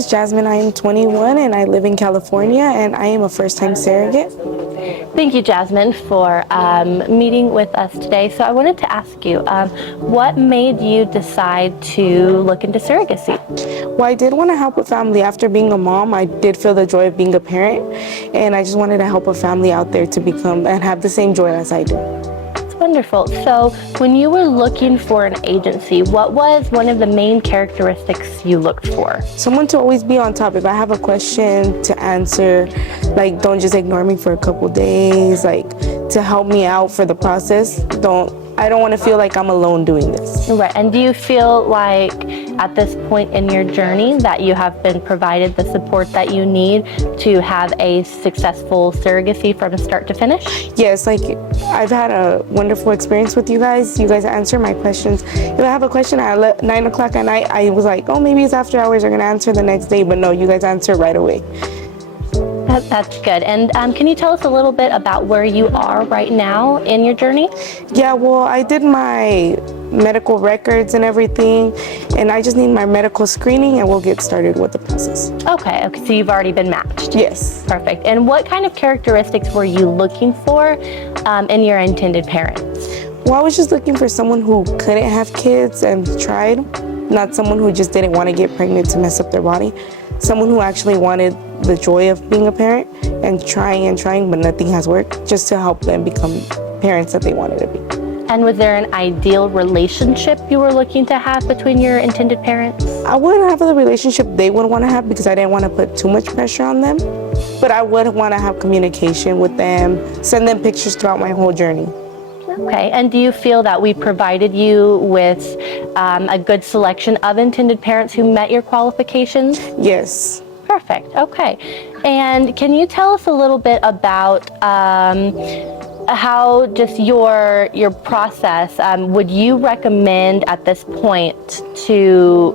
is Jasmine. I am 21 and I live in California, and I am a first-time surrogate. Thank you, Jasmine, for meeting with us today. So I wanted to ask you, what made you decide to look into surrogacy? Well, I did want to help a family. After being a mom, I did feel the joy of being a parent, and I just wanted to help a family out there to become and have the same joy as I do. Wonderful. So when you were looking for an agency, what was one of the main characteristics you looked for? Someone to always be on top. If I have a question to answer, like, don't just ignore me for a couple days, like, to help me out for the process. I don't want to feel like I'm alone doing this. Right. And do you feel like at this point in your journey that you have been provided the support that you need to have a successful surrogacy from start to finish? Yes, like, I've had a wonderful experience with you guys. You guys answer my questions. If I have a question at 9 o'clock at night, I was like, oh, maybe it's after hours, I'm going to answer the next day. But no, you guys answer right away. That's good. And can you tell us a little bit about where you are right now in your journey? Yeah, well, I did my medical records and everything, and I just need my medical screening, and we'll get started with the process. Okay, so you've already been matched? Yes. Perfect. And what kind of characteristics were you looking for in your intended parents? Well, I was just looking for someone who couldn't have kids and tried, not someone who just didn't want to get pregnant to mess up their body. Someone who actually wanted the joy of being a parent and trying, but nothing has worked, just to help them become parents that they wanted to be. And was there an ideal relationship you were looking to have between your intended parents? I wouldn't have the relationship they would want to have because I didn't want to put too much pressure on them, but I would want to have communication with them, send them pictures throughout my whole journey. Okay, and do you feel that we provided you with a good selection of intended parents who met your qualifications? Yes. Perfect, okay. And can you tell us a little bit about how just your process, would you recommend at this point to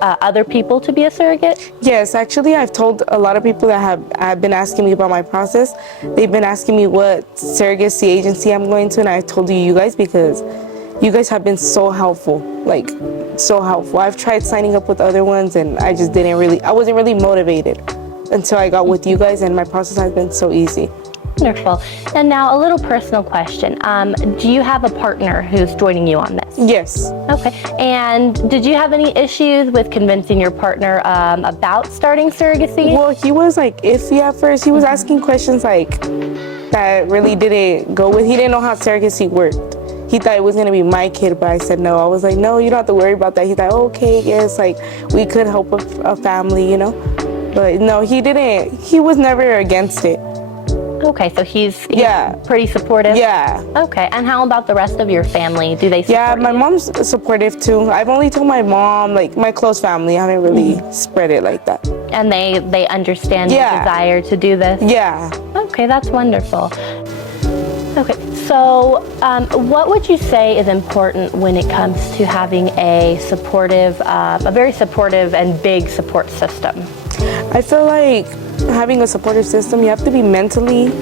other people to be a surrogate? Yes, actually, I've told a lot of people that have been asking me about my process. They've been asking me what surrogacy agency I'm going to, and I told you guys because you guys have been so helpful, like so helpful. I've tried signing up with other ones, and I wasn't really motivated until I got with you guys, and my process has been so easy. Wonderful. And now a little personal question. Do you have a partner who's joining you on this? Yes. Okay. And did you have any issues with convincing your partner about starting surrogacy? Well, he was like iffy at first. He was asking questions like that really didn't go with. He didn't know how surrogacy worked. He thought it was gonna be my kid, but I said no. I was like, no, you don't have to worry about that. He thought, okay, yes, like we could help a family, you know. But no, he didn't. He was never against it. Okay, so he's pretty supportive? Yeah. Okay, and how about the rest of your family? Do they support Yeah, my you? mom's supportive too. I've only told my mom, like my close family. I haven't really spread it like that. And they understand your desire to do this? Yeah. Okay, that's wonderful. Okay, so what would you say is important when it comes to having a very supportive and big support system? I feel like having a supportive system, you have to be mentally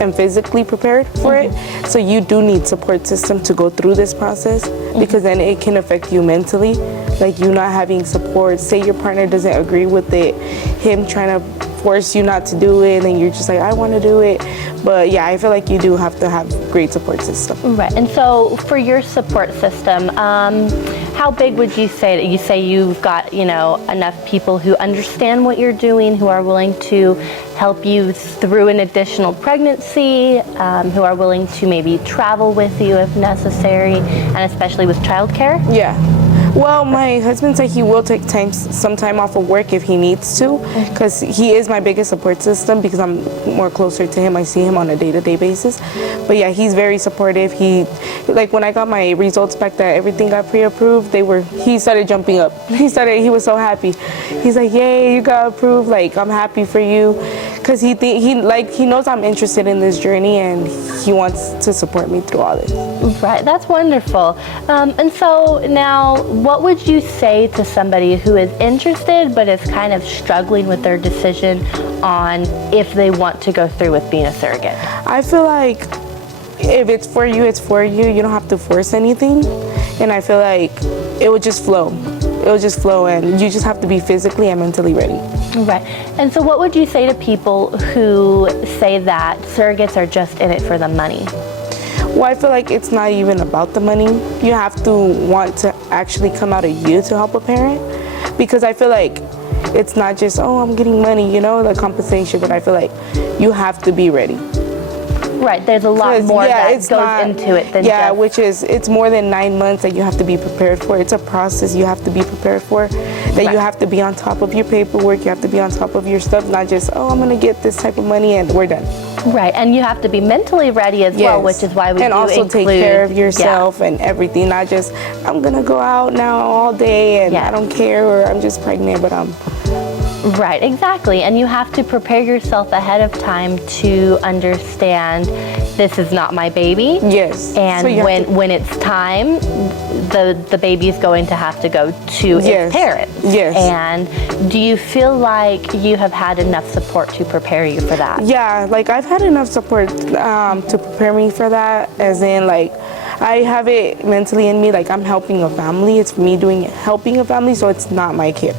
and physically prepared for it. So you do need support system to go through this process because then it can affect you mentally. Like you not having support, say your partner doesn't agree with it, him trying to force you not to do it, and you're just like, I want to do it. But yeah, I feel like you do have to have great support system. Right, and so for your support system, how big would you say that you say you've got, enough people who understand what you're doing, who are willing to help you through an additional pregnancy, who are willing to maybe travel with you if necessary, and especially with childcare? Yeah. Well, my husband said he will take some time off of work if he needs to, because he is my biggest support system because I'm more closer to him. I see him on a day-to-day basis. But yeah, he's very supportive. Like when I got my results back that everything got pre-approved, he started jumping up. He was so happy. He's like, yay, you got approved. Like, I'm happy for you. Because he knows I'm interested in this journey and he wants to support me through all this. Right, that's wonderful. And so now, what would you say to somebody who is interested but is kind of struggling with their decision on if they want to go through with being a surrogate? I feel like if it's for you, it's for you. You don't have to force anything. And I feel like it would just flow. it'll just flow, and you just have to be physically and mentally ready. Right. And so what would you say to people who say that surrogates are just in it for the money? Well, I feel like it's not even about the money. You have to want to actually come out of you to help a parent, because I feel like it's not just, oh, I'm getting money, you know, the compensation, but I feel like you have to be ready. Right, there's a lot more that goes into it than yeah, just... which is, it's more than 9 months that you have to be prepared for. It's a process you have to be prepared for, that you have to be on top of your paperwork, you have to be on top of your stuff, not just, oh, I'm going to get this type of money and we're done. Right, and you have to be mentally ready as well, which is why we and do also include, take care of yourself and everything, not just, I'm going to go out now all day and I don't care, or I'm just pregnant, but I'm... Right, exactly. And you have to prepare yourself ahead of time to understand this is not my baby. Yes. And so when it's time, the baby is going to have to go to its parents. Yes. And do you feel like you have had enough support to prepare you for that? Yeah, like I've had enough support to prepare me for that, as in like I have it mentally in me, like I'm helping a family. It's me helping a family, so it's not my kid.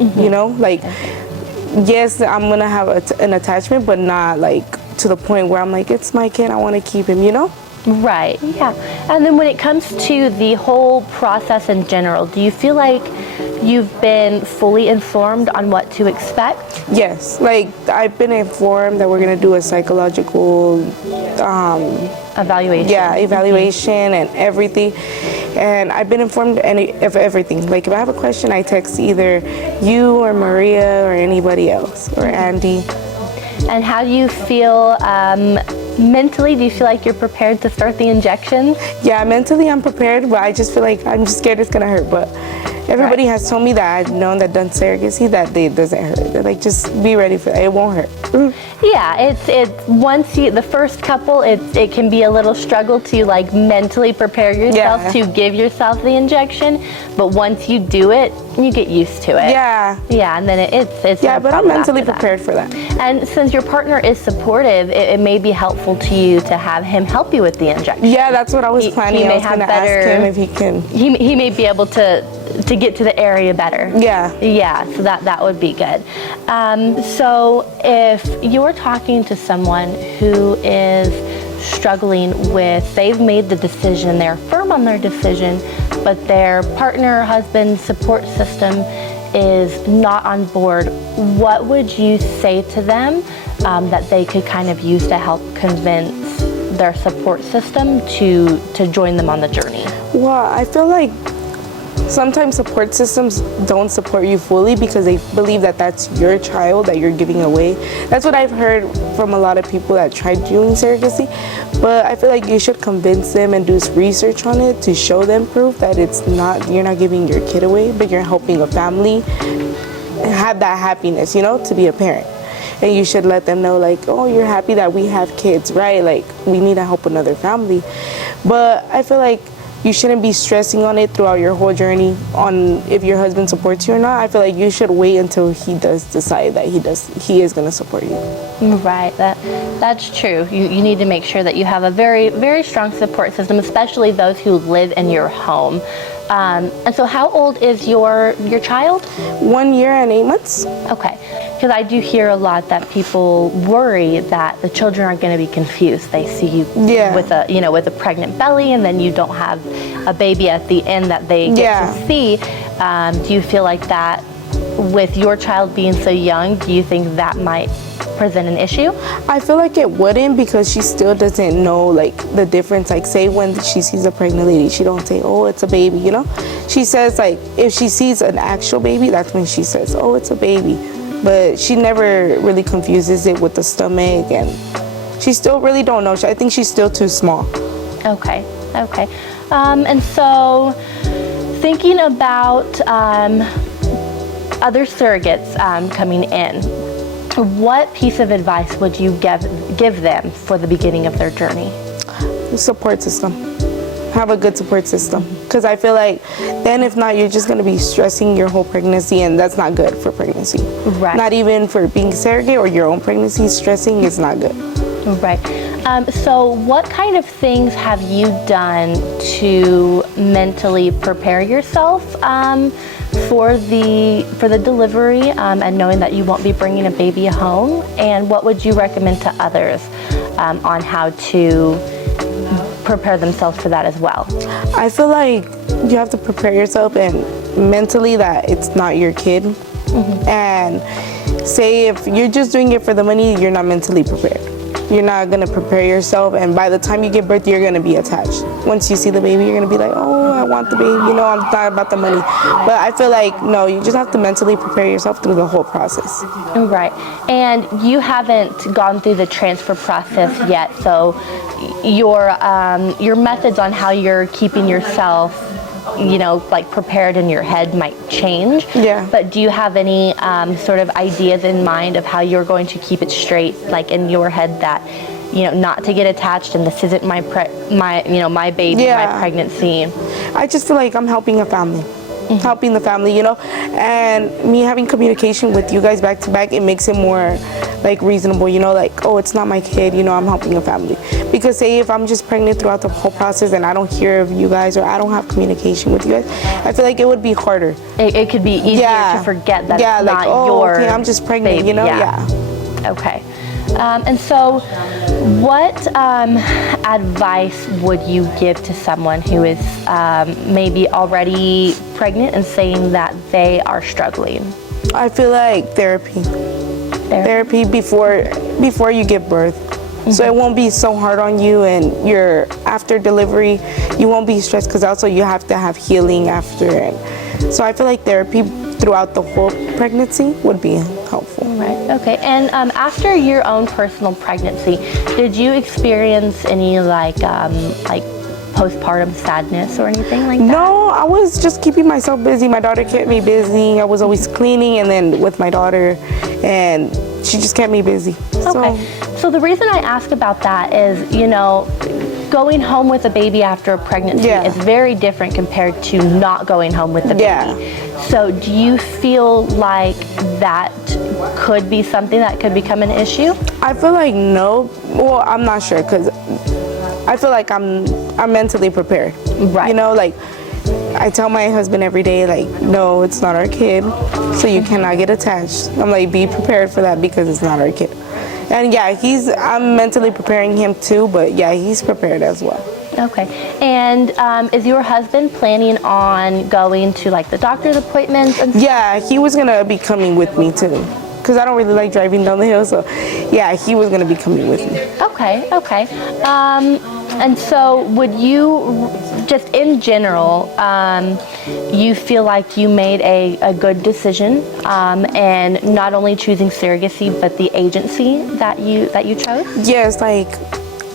You know, like, yes, I'm gonna have an attachment, but not like to the point where I'm like, it's my kid, I want to keep him, you know? Right, yeah. And then when it comes to the whole process in general, do you feel like you've been fully informed on what to expect? Yes, like I've been informed that we're gonna do a psychological evaluation. Yeah, evaluation and everything. And I've been informed of everything. Like if I have a question, I text either you or Maria or anybody else, or Andy. And how do you feel mentally? Do you feel like you're prepared to start the injections? Yeah, mentally I'm prepared, but I just feel like I'm just scared it's gonna hurt. But everybody has told me that I've known that done surrogacy that it doesn't hurt. They're like, just be ready for that. It won't hurt. Yeah, it's once the first couple, it can be a little struggle to like mentally prepare yourself to give yourself the injection, but once you do it, you get used to it. Yeah. Yeah, and then it's yeah, but I'm mentally prepared for that. And since your partner is supportive, it may be helpful to you to have him help you with the injection. Yeah, that's what I was planning. I was going to ask him if he can. He may be able to get to the area better. Yeah. Yeah, so that would be good. So if you're talking to someone who is struggling with, they've made the decision, they're firm on their decision, but their partner, husband, support system is not on board, what would you say to them that they could kind of use to help convince their support system to join them on the journey? Well, I feel like sometimes support systems don't support you fully because they believe that that's your child that you're giving away. That's what I've heard from a lot of people that tried doing surrogacy. But I feel like you should convince them and do research on it to show them proof that it's not, you're not giving your kid away, but you're helping a family have that happiness, you know, to be a parent. And you should let them know, like, oh, you're happy that we have kids, right? Like, we need to help another family. But I feel like you shouldn't be stressing on it throughout your whole journey on if your husband supports you or not. I feel like you should wait until he does decide that he is going to support you. Right, that's true. You need to make sure that you have a very, very strong support system, especially those who live in your home. And so how old is your child? 1 year and 8 months. Okay, because I do hear a lot that people worry that the children are going to be confused. They see you with a pregnant belly, and then you don't have a baby at the end that they get to see. Do you feel like that with your child being so young? Do you think that might present an issue? I feel like it wouldn't, because she still doesn't know like the difference. Like, say when she sees a pregnant lady, she don't say, oh, it's a baby, you know? She says, like, if she sees an actual baby, that's when she says, oh, it's a baby. But she never really confuses it with the stomach, and she still really don't know. I think she's still too small. Okay. And so thinking about other surrogates coming in, what piece of advice would you give them for the beginning of their journey? The support system. Have a good support system. Because I feel like then if not, you're just going to be stressing your whole pregnancy, and that's not good for pregnancy. Right. Not even for being surrogate or your own pregnancy. Stressing is not good. Right. So what kind of things have you done to mentally prepare yourself for the delivery and knowing that you won't be bringing a baby home? And what would you recommend to others on how to prepare themselves for that as well? I feel like you have to prepare yourself and mentally that it's not your kid. And say if you're just doing it for the money, you're not mentally prepared. You're not gonna prepare yourself, and by the time you give birth, you're gonna be attached. Once you see the baby, you're gonna be like, oh, I want the baby, you know, I'm not about the money. But I feel like, no, you just have to mentally prepare yourself through the whole process. Right. And you haven't gone through the transfer process yet, so your methods on how you're keeping yourself, you know, like prepared in your head might change. Yeah. But do you have any sort of ideas in mind of how you're going to keep it straight, like in your head that, you know, not to get attached and this isn't my baby, my pregnancy? I just feel like I'm helping a family. Helping the family, you know, and me having communication with you guys back to back, it makes it more like reasonable, you know, like, oh, it's not my kid, you know, I'm helping a family. Because say if I'm just pregnant throughout the whole process and I don't hear of you guys or I don't have communication with you guys, I feel like it would be harder. It could be easier to forget that it's like, not oh, your okay, I'm just pregnant, baby. you know, Okay. And so what advice would you give to someone who is maybe already pregnant and saying that they are struggling? I feel like therapy before you give birth. So it won't be so hard on you, and you're after delivery, you won't be stressed because also you have to have healing after. And so I feel like therapy throughout the whole pregnancy would be helpful. Right. Okay. And after your own personal pregnancy, did you experience any like postpartum sadness or anything like that? No, I was just keeping myself busy. My daughter kept me busy. I was always cleaning and then with my daughter, and she just kept me busy. Okay. So the reason I ask about that is, you know, going home with a baby after a pregnancy is very different compared to not going home with the baby. So do you feel like that could be something that could become an issue? I feel like no. Well, I'm not sure because I feel like I'm mentally prepared. Right. You know, like I tell my husband every day, like, no, it's not our kid, so you cannot get attached. I'm like, be prepared for that because it's not our kid. And yeah, I'm mentally preparing him too, but yeah, he's prepared as well. Okay. And is your husband planning on going to like the doctor's appointments? Yeah, he was gonna be coming with me too, because I don't really like driving down the hill, so yeah, he was gonna be coming with me. Okay. And so would you, just in general, you feel like you made a good decision, and not only choosing surrogacy but the agency that you chose? Yes, like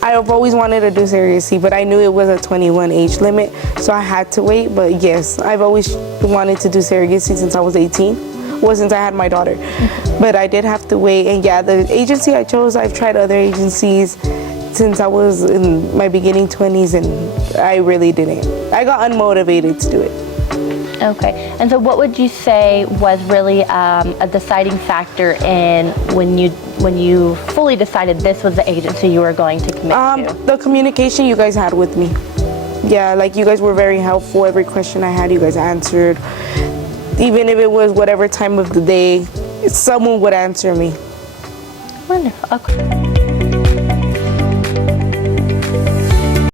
I've always wanted to do surrogacy, but I knew it was a 21 age limit, so I had to wait. But yes, I've always wanted to do surrogacy since I was 18. Well, since I had my daughter. But I did have to wait, and yeah, the agency I chose, I've tried other agencies since I was in my beginning 20s, and I really didn't. I got unmotivated to do it. Okay. And so what would you say was really a deciding factor in when you fully decided this was the agency you were going to commit to? The communication you guys had with me. Yeah, like you guys were very helpful. Every question I had, you guys answered. Even if it was whatever time of the day, someone would answer me. Wonderful. Okay.